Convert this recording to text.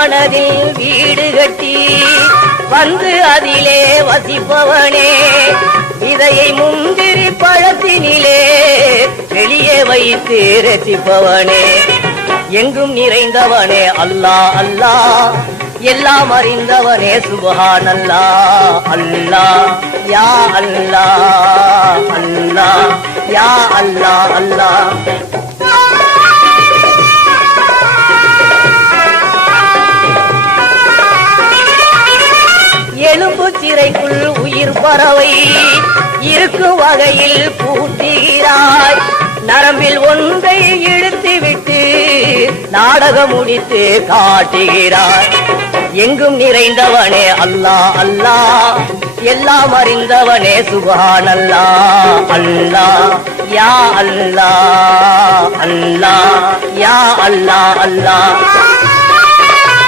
மனதில் வீடு கட்டி வந்து அதிலே வசிப்பவனே. இதையை முந்திரி பழத்தினிலே வெளியே வைத்து ரசிப்பவனே. எங்கும் நிறைந்தவனே அல்லா அல்லா. எல்லாம் அறிந்தவனே சுபஹான் அல்லா. அல்லா யா அல்லா அல்லா. யா அல்லா அல்லாஹ் சிறைக்குள் உயிர் பறவை இருக்கும் வகையில் பூட்டுகிறாய். நரம்பில் ஒன்றை இழுத்து விட்டு நாடகம் முடித்து காட்டுகிறாய். எங்கும் நிறைந்தவனே அல்லாஹ் அல்லாஹ் எல்லாம் அறிந்தவனே சுபான் அல்லாஹ் அல்லாஹ் யா அல்லாஹ் அல்லாஹ் யா அல்லாஹ் அல்லாஹ்